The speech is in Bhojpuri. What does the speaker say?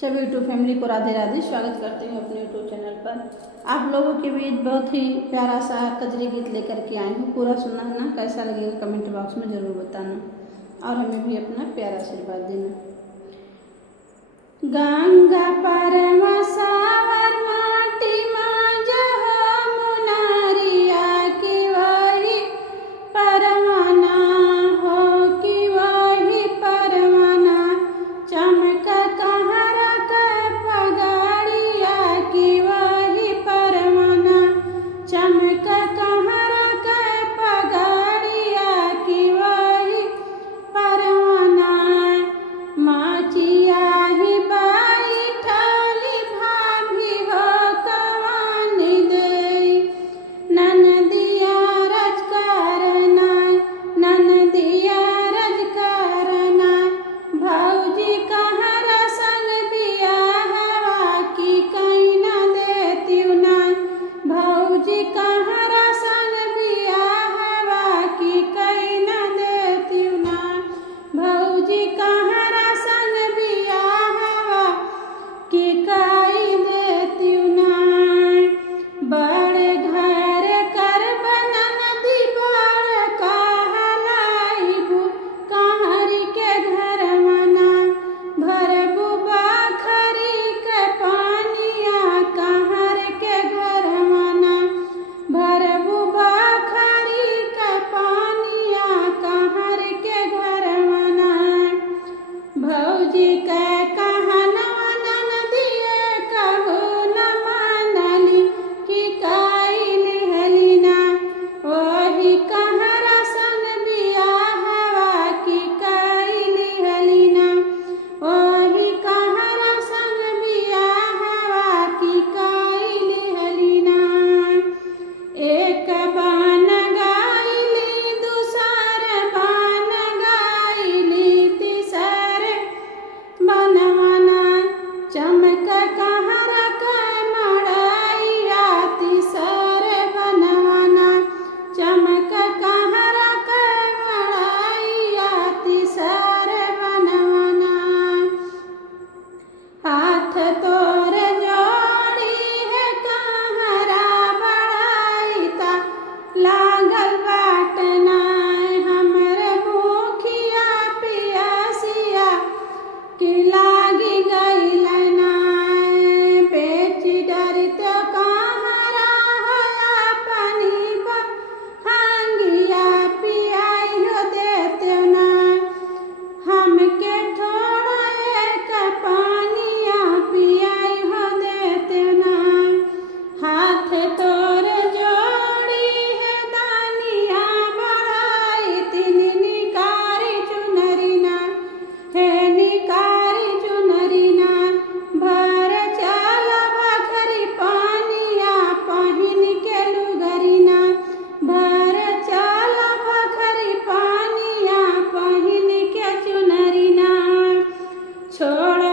सभी यूट्यूब फैमिली को राधे राधे। स्वागत करती हूँ अपने यूट्यूब चैनल पर। आप लोगों के बीच बहुत ही प्यारा सा कजरी गीत लेकर के आई हूँ। पूरा सुनना, कैसा लगेगा कमेंट बॉक्स में ज़रूर बताना और हमें भी अपना प्यारा आशीर्वाद देना। गंगा परम सावर माटी माँ जहाँ मुनारिया की वही परमाना हो कि वही परमाना चमक कहरा के पगड़िया की वही परमाना चमक कहरा के पगड़िया की वही परमाना माचिया ही बैठली भाभी हो कवन दे ननदिया रज करना ननदिया रज करना भौजी कहरा संग बियाहवा की कहीं न देती ना भौजी कहरा संग बियाहवा की कहीं न देती ना भौजी कहरा संग बियाहवा की कहीं देती ना बड़े घर कर बनन दीवार कहलाइबू कहरी के घर मना भरबू बाखरी के पानिया कहर के घर मना भरबू बाखरी के पानिया कहर के घर मना भौजी के कहनवा ननदिए कहू न मानली कि काइली हलीना वही कहरा संग बियाहवा की काइली हलीना वही कहरा संग बियाहवा की काइली हलीना एक बान गाइली दूसर बान गाइली तीसर बनवाना चमक कहरा के मड़ैया तीसर बनवाना चमक कहरा के मड़ैया तीसर बनवाना हाथ तोर जोड़ी है कहरा बढ़ाईता लागल बाटना हमर भूखिया पियासिया कि लागी गईलना पेट डरित कहरा होला पानी भांगिया पियाई हो देते ना हमके थोड़ा एक पानिया पियाई हो देते ना हाथ तोर जोड़ी है दानिया बढ़ाई तीन निकारी चुनरीना हे निकारी चुनरीना भर चल बखरी पानिया पहिन के लुगरीना भर चल बखरी पानिया पहिन के चुनरीना छोड़